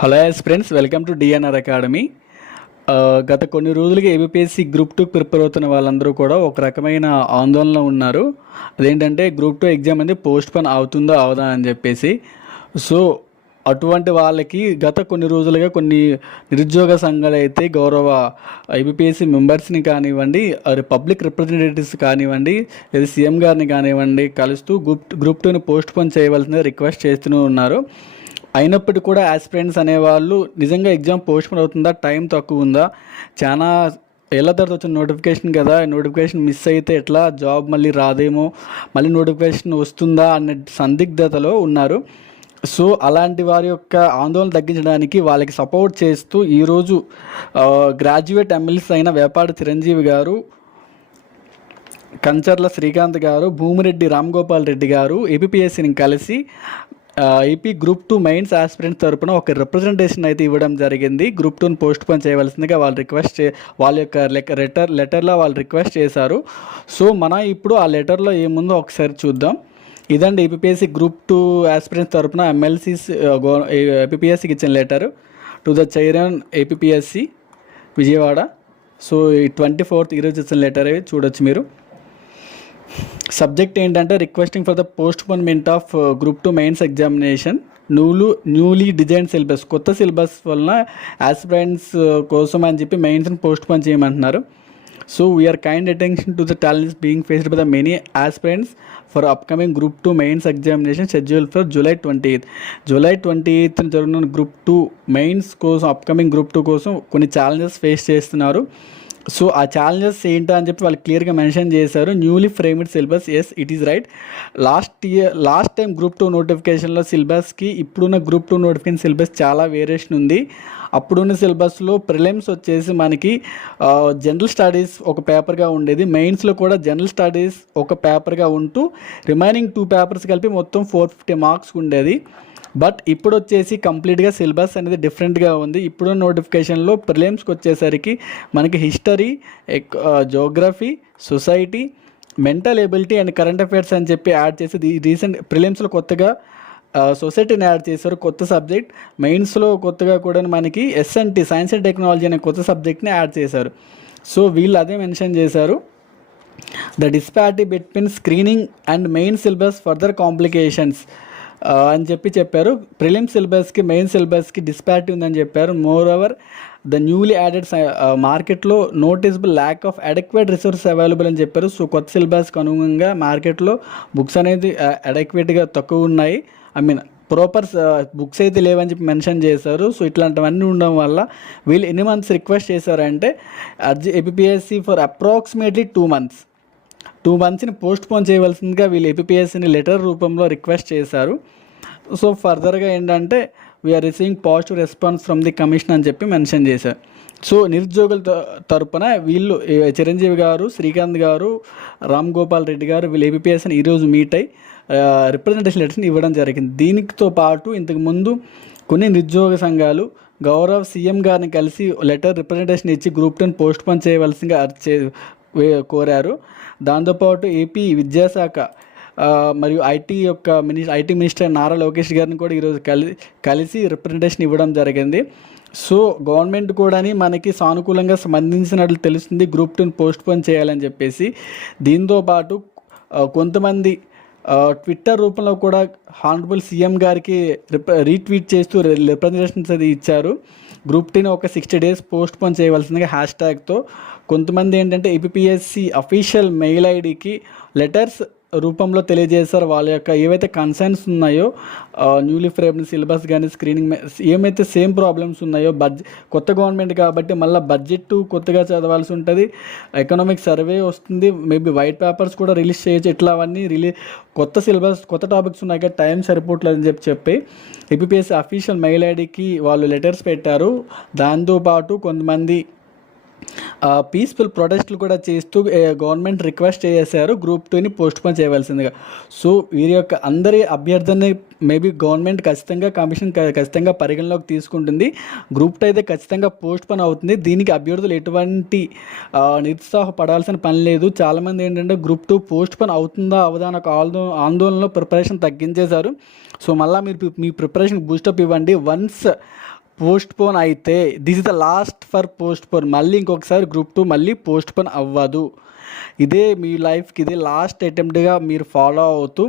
Hello yes friends welcome to DNR academy గత కొన్ని రోజులుగా ఏబిపిఎస్సి గ్రూప్ టూ ప్రిపేర్ అవుతున్న వాళ్ళందరూ కూడా ఒక రకమైన ఆందోళన ఉన్నారు. అదేంటంటే గ్రూప్ టూ ఎగ్జామ్ అనేది పోస్ట్ పోన్ అవుతుందో అవదా అని చెప్పేసి. సో అటువంటి వాళ్ళకి గత కొన్ని రోజులుగా కొన్ని నిరుద్యోగ సంఘాలు అయితే గౌరవ ఐబిపిఎస్సి మెంబర్స్ని కానివ్వండి పబ్లిక్ రిప్రజెంటేటివ్స్ కానివ్వండి లేదా సీఎం గారిని కానివ్వండి కలుస్తూ గ్రూప్ గ్రూప్ టూని పోస్ట్ పోన్ చేయవలసిందిగా రిక్వెస్ట్ చేస్తూనే ఉన్నారు. అయినప్పటికీ కూడా యాస్పిరెంట్స్ అనేవాళ్ళు నిజంగా ఎగ్జామ్ పోస్ట్పోన్ అవుతుందా? టైం తక్కువ ఉందా? చాలా ఎలా తర్వాత వచ్చిన నోటిఫికేషన్ కదా నోటిఫికేషన్ మిస్ అయితే ఎట్లా? జాబ్ మళ్ళీ రాదేమో? మళ్ళీ నోటిఫికేషన్ వస్తుందా? అనే సందిగ్ధతలో ఉన్నారు. సో అలాంటి వారి యొక్క ఆందోళన తగ్గించడానికి వాళ్ళకి సపోర్ట్ చేస్తూ ఈరోజు గ్రాడ్యుయేట్ ఎమ్మెల్సీ అయిన వేపాడు చిరంజీవి గారు కంచర్ల శ్రీకాంత్ గారు భూమిరెడ్డి రామ్ గోపాల్ రెడ్డి గారు ఏపీఎస్సిని కలిసి AP group two mains aspirants తరపున ఒక రిప్రజెంటేషన్ అయితే ఇవ్వడం జరిగింది. గ్రూప్ టూని పోస్ట్ పోన్ చేయవలసిందిగా వాళ్ళు రిక్వెస్ట్ వాళ్ళ యొక్క లెక్క లెటర్ లెటర్లో వాళ్ళు రిక్వెస్ట్ చేశారు. సో మన ఇప్పుడు ఆ లెటర్లో ఏముందో ఒకసారి చూద్దాం. ఇదండి ఏపీఎస్సి గ్రూప్ టూ ఆస్పిరెంట్స్ తరపున ఎమ్మెల్సీస్ ఏపీఎస్సికి ఇచ్చిన letter to the chairman APSC Vijayawada. So ఈ ట్వంటీ ఫోర్త్ ఈరోజు ఇచ్చిన లెటర్ చూడొచ్చు మీరు. సబ్జెక్ట్ ఏంటంటే requesting for the postponement of group two mains examination న్యూలు newly design syllabus కొత్త సిలబస్ వలన ఆస్పిరెంట్స్ కోసం అని చెప్పి మెయిన్స్ని పోస్ట్ పోన్ చేయమంటున్నారు. So we are kind attention to the talents being faced by the many aspirants for upcoming group two mains examination schedule for July twenty eighth July twenty eighth జరుగుతున్న group two mains కోసం upcoming group two కోసం కొన్ని challenges face చేస్తున్నారు. So ఆ challenges ఏంటో అని చెప్పి వాళ్ళు క్లియర్గా మెన్షన్ చేశారు. Newly framed syllabus as it is right last year last time group two నోటిఫికేషన్లో సిలబస్కి ఇప్పుడున్న గ్రూప్ టూ నోటిఫికేషన్ సిలబస్ చాలా వేరియేషన్ ఉంది. అప్పుడున్న సిలబస్లో ప్రిలిమ్స్ వచ్చేసి మనకి జనరల్ స్టడీస్ ఒక పేపర్గా ఉండేది. మెయిన్స్లో కూడా జనరల్ స్టడీస్ ఒక పేపర్గా ఉంటూ రిమైనింగ్ టూ పేపర్స్ కలిపి మొత్తం ఫోర్ ఫిఫ్టీ మార్క్స్ ఉండేది. బట్ ఇప్పుడు వచ్చేసి కంప్లీట్గా సిలబస్ అనేది డిఫరెంట్గా ఉంది. ఇప్పుడు నోటిఫికేషన్లో ప్రిలిమ్స్కి వచ్చేసరికి మనకి history geography society mental ability and current affairs అని చెప్పి యాడ్ చేసి రీసెంట్ ప్రిలిమ్స్లో కొత్తగా సొసైటీని యాడ్ చేశారు. కొత్త సబ్జెక్ట్. మెయిన్స్లో కొత్తగా కూడా మనకి ఎస్ఎన్టీ సైన్స్ అండ్ టెక్నాలజీ అనే కొత్త సబ్జెక్ట్ని యాడ్ చేశారు. సో వీళ్ళు అదే మెన్షన్ చేశారు. The disparity between screening and main syllabus further complications. అని చెప్పి చెప్పారు. ప్రిలిమ్ సిలబస్కి మెయిన్ సిలబస్కి డిస్పారిటీ ఉందని చెప్పారు. More over the newly added మార్కెట్లో noticeable lack of adequate resource available అని చెప్పారు. సో కొత్త సిలబస్కి అనుగుణంగా మార్కెట్లో బుక్స్ అనేది అడెక్వేట్గా తక్కువ ఉన్నాయి. ఐ మీన్ ప్రాపర్ బుక్స్ అయితే లేవని చెప్పి మెన్షన్ చేశారు. సో ఇట్లాంటివన్నీ ఉండడం వల్ల వీళ్ళు ఎన్ని మంత్స్ రిక్వెస్ట్ చేశారంటే అర్జీ APSC for approximately two months two మంత్స్ని postpone చేయవలసిందిగా వీళ్ళు ఏపీఎస్సిని లెటర్ రూపంలో రిక్వెస్ట్ చేశారు. సో ఫర్దర్గా ఏంటంటే we are receiving positive response from the commission అని చెప్పి మెన్షన్ చేశారు. సో నిరుద్యోగుల త- తరపున వీళ్ళు చిరంజీవి గారు శ్రీకాంత్ గారు రామ్ గోపాల్ రెడ్డి గారు వీళ్ళు ఏపీఎస్ని ఈరోజు మీట్ అయి రిప్రజెంటేషన్ లెటర్స్ని ఇవ్వడం జరిగింది. దీనితో పాటు ఇంతకు ముందు కొన్ని నిరుద్యోగ సంఘాలు గౌరవ్ సీఎం గారిని కలిసి లెటర్ రిప్రజెంటేషన్ ఇచ్చి గ్రూప్ టెన్ పోస్ట్ పోన్ చేయవలసిందిగా అర్చే కోరారు. దాంతోపాటు ఏపీ విద్యాశాఖ మరియు ఐటీ యొక్క మిని ఐటీ మినిస్టర్ నారా లోకేష్ గారిని కూడా ఈరోజు కలి కలిసి రిప్రజెంటేషన్ ఇవ్వడం జరిగింది. సో గవర్నమెంట్ కూడా మనకి సానుకూలంగా స్పందించినట్లు తెలుస్తుంది. గ్రూప్ టూని పోస్ట్ పోన్ చేయాలని చెప్పేసి. దీంతో పాటు కొంతమంది ట్విట్టర్ రూపంలో కూడా హానరబుల్ సీఎం గారికి రిప రీట్వీట్ చేస్తూ రిప్రజెంటేషన్స్ అది ఇచ్చారు. గ్రూప్ టీని ఒక సిక్స్టీ డేస్ పోస్ట్ పోన్ చేయవలసిందిగా హ్యాష్ ట్యాగ్తో కొంతమంది ఏంటంటే ఏపీఎస్సి అఫీషియల్ మెయిల్ ఐడికి లెటర్స్ రూపంలో తెలియజేశారు వాళ్ళ యొక్క ఏవైతే కన్సర్న్స్ ఉన్నాయో న్యూలీ ఫ్రేమ్డ్ సిలబస్ కానీ స్క్రీనింగ్ ఏమైతే సేమ్ ప్రాబ్లమ్స్ ఉన్నాయో బడ్జెట్ కొత్త గవర్నమెంట్ కాబట్టి మళ్ళీ బడ్జెట్ కొత్తగా చదవాల్సి ఉంటుంది. ఎకనామిక్ సర్వే వస్తుంది. మేబీ వైట్ పేపర్స్ కూడా రిలీజ్ చేయొచ్చు. ఇట్లా అవన్నీ రిలీజ్ కొత్త సిలబస్ కొత్త టాపిక్స్ ఉన్నాయి కదా టైం సరిపోవట్లేదని చెప్పి చెప్పి ఏపీఎస్సి అఫీషియల్ మెయిల్ ఐడికి వాళ్ళు లెటర్స్ పెట్టారు. దాంతోపాటు కొంతమంది పీస్ఫుల్ ప్రొటెస్ట్లు కూడా చేస్తూ గవర్నమెంట్ రిక్వెస్ట్ చేశారు. గ్రూప్ టూని పోస్ట్ పోన్ చేయవలసిందిగా. సో వీరి యొక్క అందరి అభ్యర్థనని మేబీ గవర్నమెంట్ ఖచ్చితంగా కమిషన్ ఖచ్చితంగా పరిగణలోకి తీసుకుంటుంది. గ్రూప్ టూ అయితే ఖచ్చితంగా పోస్ట్ పోన్ అవుతుంది. దీనికి అభ్యర్థులు ఎటువంటి నిరుత్సాహపడాల్సిన పని లేదు. చాలామంది ఏంటంటే గ్రూప్ టూ పోస్ట్ పోన్ అవుతుందా అవదా అని ఒక ఆందో ఆందోళనలో ప్రిపరేషన్ తగ్గించేశారు. సో మళ్ళీ మీరు మీ ప్రిపరేషన్ బూస్టప్ ఇవ్వండి. వన్స్ పోస్ట్ పోన్ అయితే this is the last for postpone మళ్ళీ ఇంకొకసారి గ్రూప్ టూ మళ్ళీ పోస్ట్ పోన్ అవ్వదు. ఇదే మీ లైఫ్కి ఇదే లాస్ట్ అటెంప్ట్గా మీరు ఫాలో అవుతూ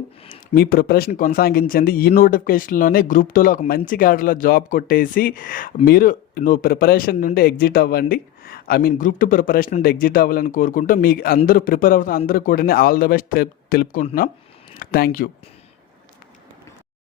మీ ప్రిపరేషన్ కొనసాగించండి ఈ నోటిఫికేషన్లోనే గ్రూప్ టూలో ఒక మంచి క్యాడర్లో జాబ్ కొట్టేసి మీరు నువ్వు ప్రిపరేషన్ నుండి ఎగ్జిట్ అవ్వండి. I mean group two preparation నుండి ఎగ్జిట్ అవ్వాలని కోరుకుంటూ మీ అందరూ ప్రిపేర్ అవుతున్న అందరూ కూడా all the best తెలుపుకుంటున్నాం. Thank you